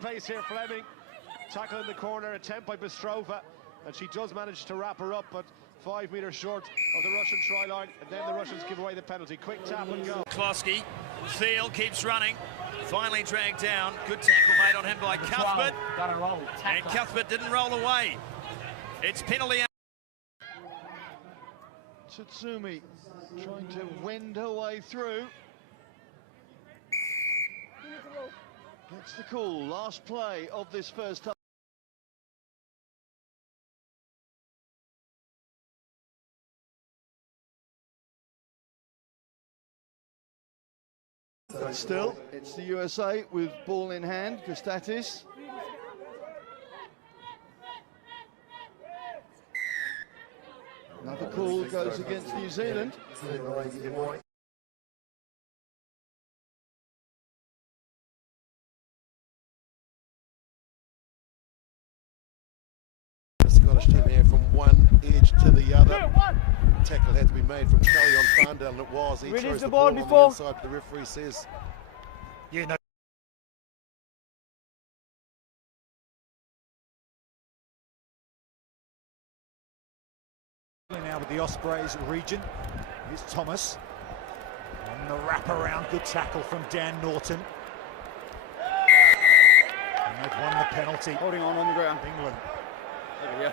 Place here, Fleming. Tackle in the corner, attempt by Bystrova, and she does manage to wrap her up, but 5 metres short of the Russian try line, and then the Russians give away the penalty. Quick tap and go. Klosky, Thiel keeps running, finally dragged down. Good tackle made on him by Cuthbert, and Cuthbert didn't roll away. It's penalty. Tsutsumi trying to wend her way through. Gets the call, last play of this first half. But still, it's the USA with ball in hand, Gustatis. Another call goes against New Zealand. Scottish team here from one edge to the other. Tackle had to be made from Kelly on Farndale, and it was. He throws the ball on the inside, but the referee says, yeah, no. Now with the Ospreys region, here's Thomas. And the wraparound, good tackle from Dan Norton. And they've won the penalty. Holding on the ground. England. There we go.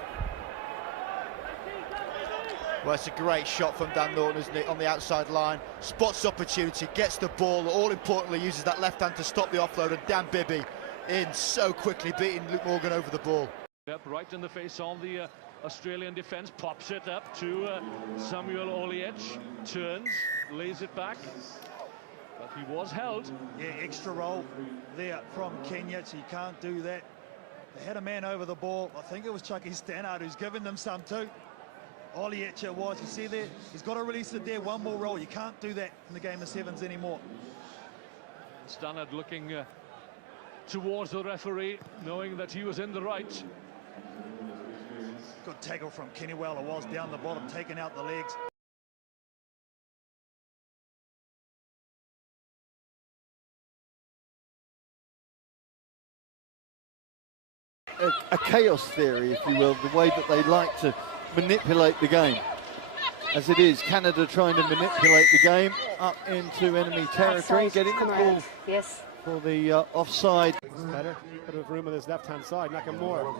Well, it's a great shot from Dan Norton, isn't it, on the outside line. Spots opportunity, gets the ball, all importantly uses that left hand to stop the offload, and Dan Bibby in so quickly, beating Luke Morgan over the ball. Up right in the face of the Australian defence, pops it up to Samuel Oliech, turns, lays it back, but he was held. Yeah, extra roll there from Kenya, so you can't do that. They had a man over the ball. I think it was Chucky Stannard who's given them some too. Oliech it was, you see there, he's got to release it there, one more roll. You can't do that in the game of sevens anymore. Stannard looking towards the referee, knowing that he was in the right. Good tackle from Kennywell, it was down the bottom, taking out the legs. A chaos theory, if you will, the way that they like to manipulate the game. As it is, Canada trying to manipulate the game up into enemy territory, getting the ball for the offside. Better, bit of room on his left-hand side. Nakamura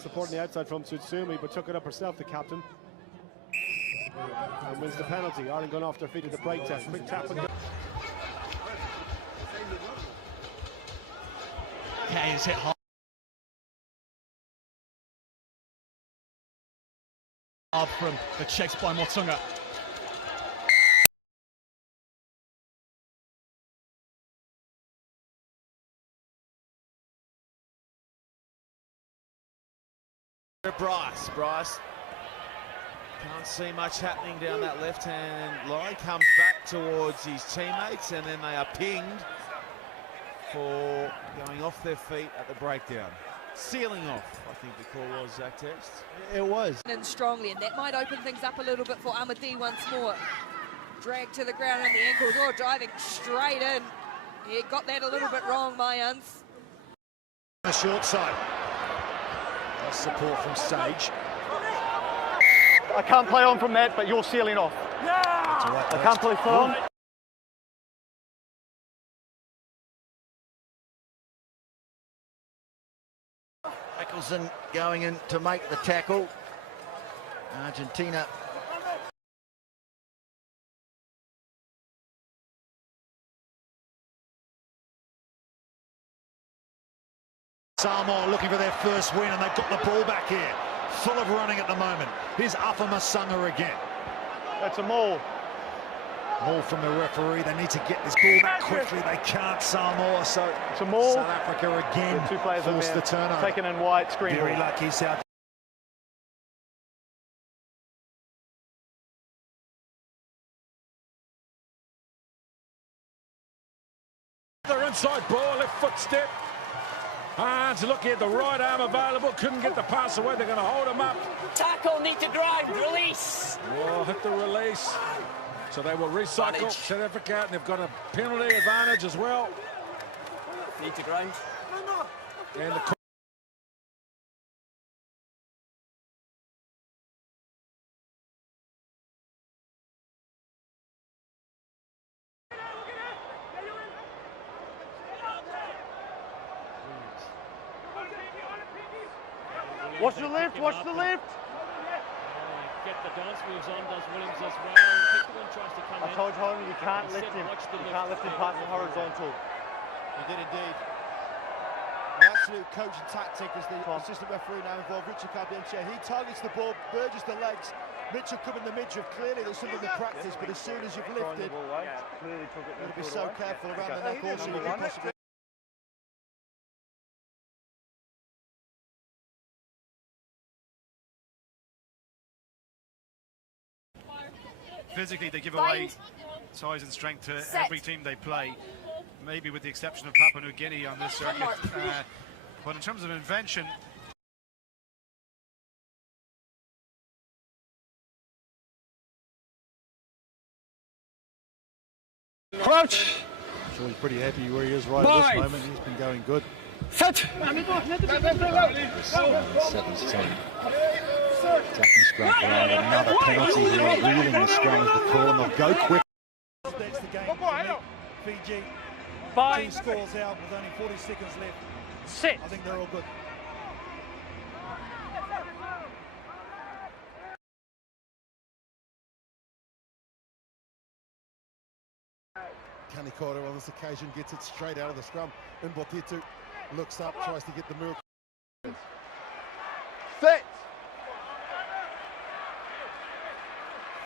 supporting the outside from Tsutsumi, but took it up herself, the captain, and wins the penalty. Ireland going off their feet at the break test. Quick tap and go. Okay, is hit hard from the checks by Motunga. Bryce can't see much happening down that left-hand line, comes back towards his teammates, and then they are pinged for going off their feet at the breakdown. Sealing off, I think the call was, Zach Text. It was. And strongly, and that might open things up a little bit for Amadi once more. Dragged to the ground on the ankles, or diving straight in. He got that a little bit wrong, Mayans. The short side. Nice support from Sage. I can't play on from that, but you're sealing off. That's all right, I can't play on. Eccleston going in to make the tackle. Argentina. Samoa looking for their first win, and they've got the ball back here. Full of running at the moment. Here's Afama Sunga again. That's a maul. Maul from the referee. They need to get this ball back quickly. They can't, Samoa. So It's a maul. South Africa again Two players force the turnover. Taken in white, screen. Very lucky South. They're inside ball, left foot step. Hans looking at the right arm available, couldn't get the pass away. They're going to hold him up. Tackle, need to drive, release. Oh, hit the release. So they will recycle South Africa, and they've got a penalty advantage as well. Need to ground. And the Watch the lift, watch the lift. Get the dance moves on, does Williams as well. Pickman tries to come in. I told you, you can't lift him. You can't lift him past the horizontal. He did indeed. An absolute coaching tactic as the assistant referee now involved, Richard Carpentier. He targets the ball, burges the legs. Mitchell come in the midriff. Clearly there's something to practice, but as soon as you've lifted, Clearly took it. you've got to be so careful around the neck also. You can possibly physically they give away size and strength to every team they play, maybe with the exception of Papua New Guinea on this circuit. But in terms of invention, Crouch. I'm sure he's pretty happy where he is right at this moment. He's been going good. Set. 7-10. Attacking scrum for another penalty here, reeling the scrum as the call, and they'll go quick. That's the game. Fiji. 2 scores out with only 40 seconds left. Sit. I think they're all good. Kanikota on this occasion gets it straight out of the scrum. Mbotitu looks up, tries to get the miracle. Fit.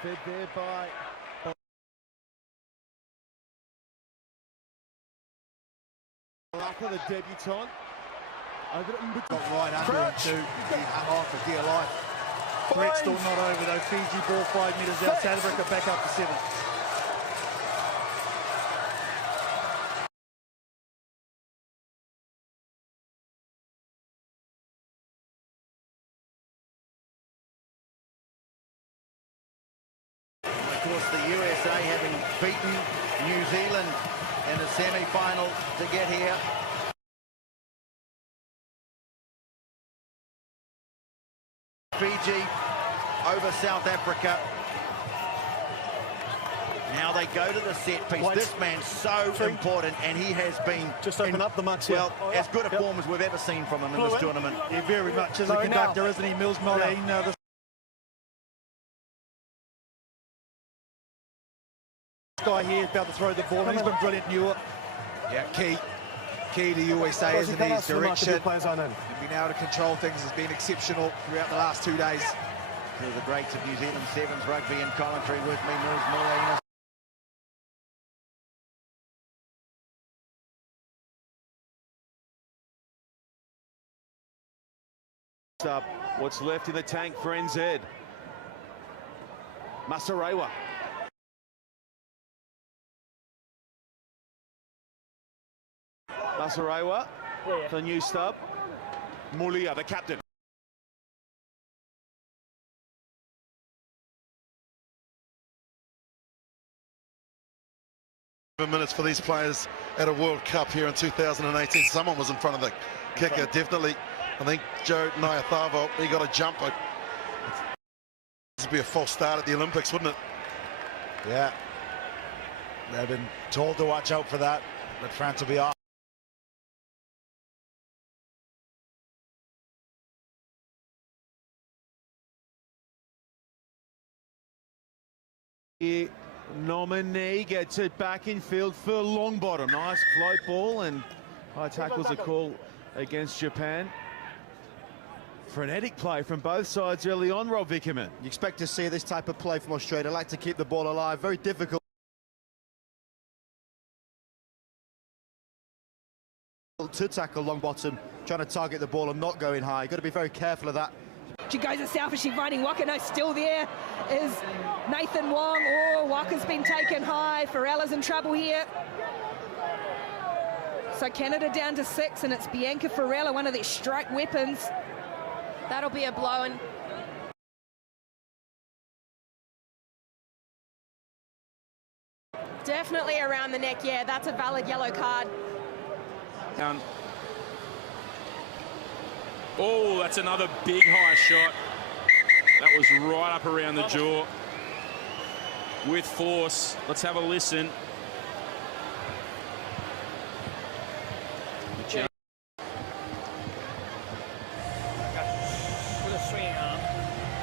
fed there by Laka, the debutant. Over to got right under him too. He hung on for dear life. Threat still not over though. Fiji ball 5 metres out. South Africa back up to 7. Of course, the USA having beaten New Zealand in a semi-final to get here. Fiji over South Africa. Now they go to the set piece. This man's so important, and he has been just open up the mucks here. Well, as good a form as we've ever seen from him in this tournament. Yeah, very much as a conductor, isn't he, Mills Moraine? This guy here is about to throw the ball. He's been brilliant, Newer. Yeah, key to USA, isn't he? His direction and being able to control things has been exceptional throughout the last 2 days. They're the greats of New Zealand Sevens rugby and commentary with me, Mills Moraine. Up what's left in the tank for NZ. Masarewa. Masarewa, the new stub. Mulia, the captain. Minutes for these players at a World Cup here in 2018. Someone was in front of the kicker, definitely. I think Joe Nyatharvo, he got a jump. This would be a false start at the Olympics, wouldn't it? Yeah. They've been told to watch out for that, but France will be off. Nominee gets it back in field for Longbottom. Nice float ball, and high tackles a call against Japan. Frenetic play from both sides early on, Rob Vickerman. You expect to see this type of play from Australia. Like to keep the ball alive. Very difficult to tackle Longbottom, trying to target the ball and not going high. You've got to be very careful of that. She goes to selfishly finding Waka. No, still there is Nathan Wong. Oh, Waka's been taken high. Farrella's in trouble here. So Canada down to 6, and it's Bianca Farrella, one of their strike weapons. That'll be a blow. And definitely around the neck. Yeah, that's a valid yellow card. Down Oh, that's another big high shot. That was right up around the jaw with force. Let's have a listen. With a swinging arm,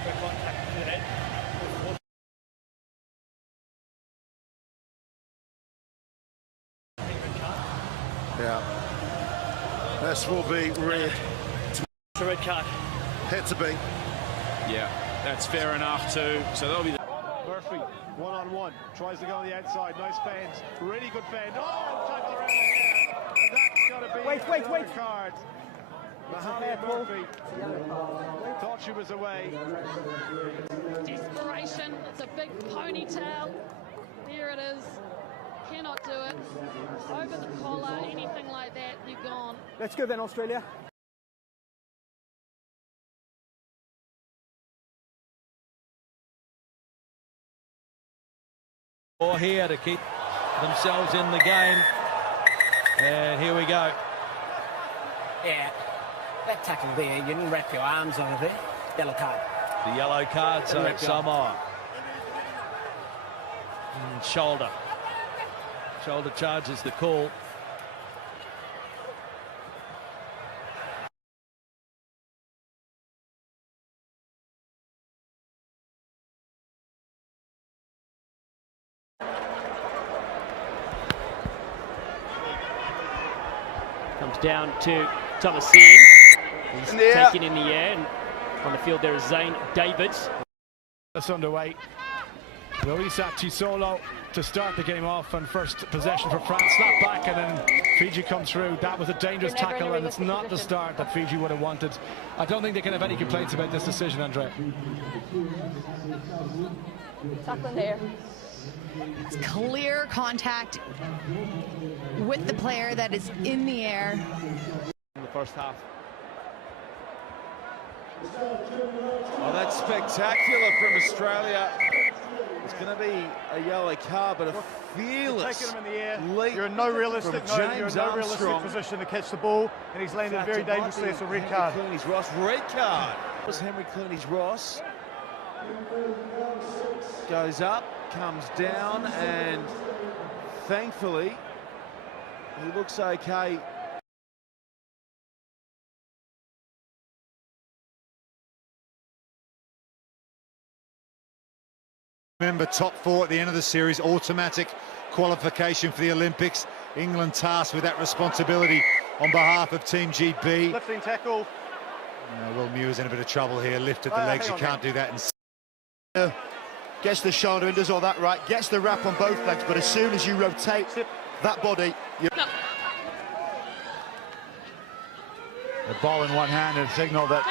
where contact with it. Yeah. This will be red. It's a red card. Had to be. Yeah, that's fair enough too. So that'll be the Murphy, one-on-one, tries to go on the outside. Nice bend, really good bend. Oh, tackle around there. And that's got to be wait. Card. Mohammed Murphy thought she was away. Desperation. It's a big ponytail. There it is. Cannot do it. Over the collar, anything like that, you're gone. Let's go then, Australia. Or here to keep themselves in the game. And here we go. Yeah, that tackle there, you didn't wrap your arms over there. Yellow card. The yellow card, so Samoa. And shoulder. Shoulder charge is the call. Comes down to Thomasin. He's taken in the air. And on the field there is Zane Davids. That's underway. Loisa Chisolo to start the game off, and first possession for France. Snap back and then Fiji come through. That was a dangerous tackle, and it's not the start that Fiji would have wanted. I don't think they can have any complaints about this decision, Andrea. Tackling there. It's clear contact with the player that is in the air. In the first half. Oh, that's spectacular from Australia. It's going to be a yellow card, but a fearless Taking him in the air. leap. You're in no realistic, from James Armstrong. position to catch the ball, and he's landed very dangerously. It's a red card. Henry Clooney's Ross, red card. It was Henry Clooney's Ross. Goes up, comes down, and thankfully he looks okay. Remember, top four at the end of the series, automatic qualification for the Olympics. England tasked with that responsibility on behalf of Team GB. Lifting tackle. Will Muir's in a bit of trouble here. Lifted the legs, you can't do that. And gets the shoulder and does all that right, gets the wrap on both legs, but as soon as you rotate that body, you... The ball in one hand and signal that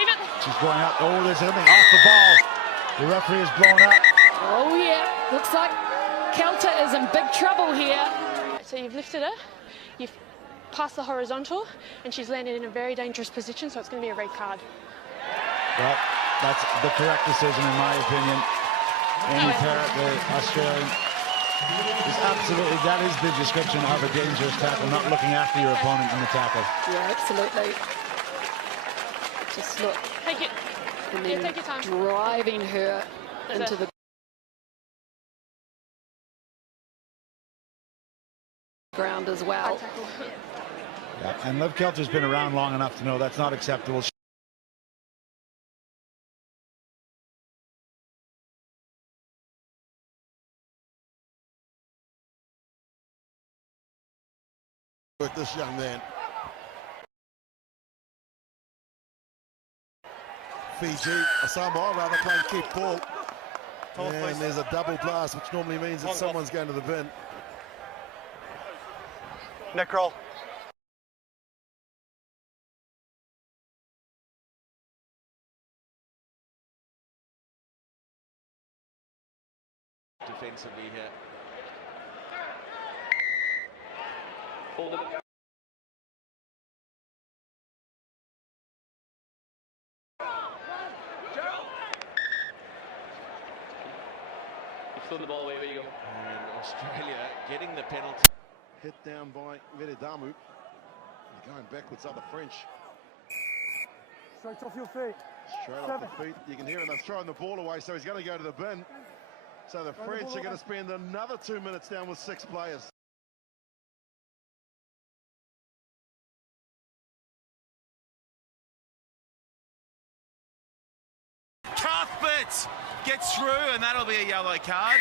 she's going up. Oh, there's something off the ball. The referee is blown up. Oh yeah, looks like Kelter is in big trouble here. So you've lifted her, you've passed the horizontal, and she's landed in a very dangerous position, so it's going to be a red card. Well, that's the correct decision in my opinion. Amy Parrott, the Australian, is absolutely, that is the description of a dangerous tackle, not looking after your opponent in the tackle. Yeah, absolutely. Just look. Take it. And then take your time. Driving her into the ground as well. Yeah, and Liv Kelter's been around long enough to know that's not acceptable. With this young man. Fiji, Samoa rather playing keep ball. And there's a double blast, which normally means that someone's going to the bin. Neck roll. Defensively here. You've thrown the ball away, where you go? And Australia getting the penalty. Hit down by Veredamu. Going backwards are the French. Straight off your feet. Straight off the feet. You can hear him. They're throwing the ball away, so he's going to go to the bin. So the French are going to spend another 2 minutes down with 6 players. Cuthbert gets through, and that'll be a yellow card.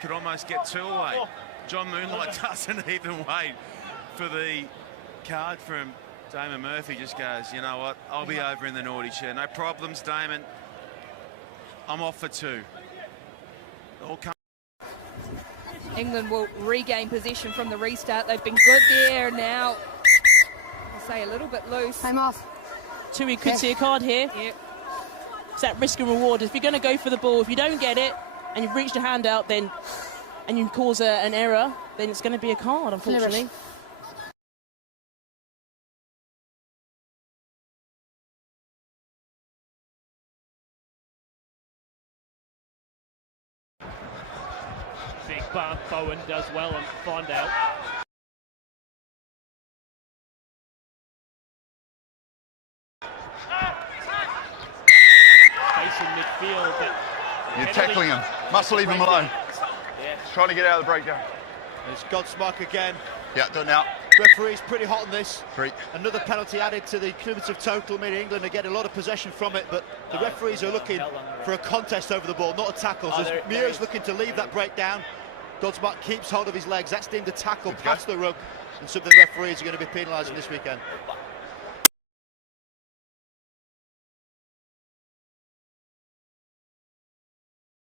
Could almost get 2 away. John Moonlight doesn't even wait for the card from Damon Murphy. Just goes, you know what, I'll be over in the naughty chair. No problems, Damon. I'm off for 2. All come. England will regain possession from the restart. They've been good there now. I'll say a little bit loose. I'm off. Tui could see a card here. Yep. It's that risk and reward. If you're going to go for the ball, if you don't get it and you've reached your hand out, then and you cause an error, then it's going to be a card, unfortunately. Big bump. Bowen does well on Fondale. Facing midfield, but you're tackling him. Must leave him alone. Yeah. Trying to get out of the breakdown. It's Godsmark again. Yeah, do it now. Referee's pretty hot on this. 3. Another penalty added to the cumulative total, meaning England are getting a lot of possession from it, but the referees are looking for a contest over the ball, not a tackle. So Muir's looking to leave that breakdown. Godsmark keeps hold of his legs. That's deemed a tackle past the rug, and something the referees are going to be penalising this weekend.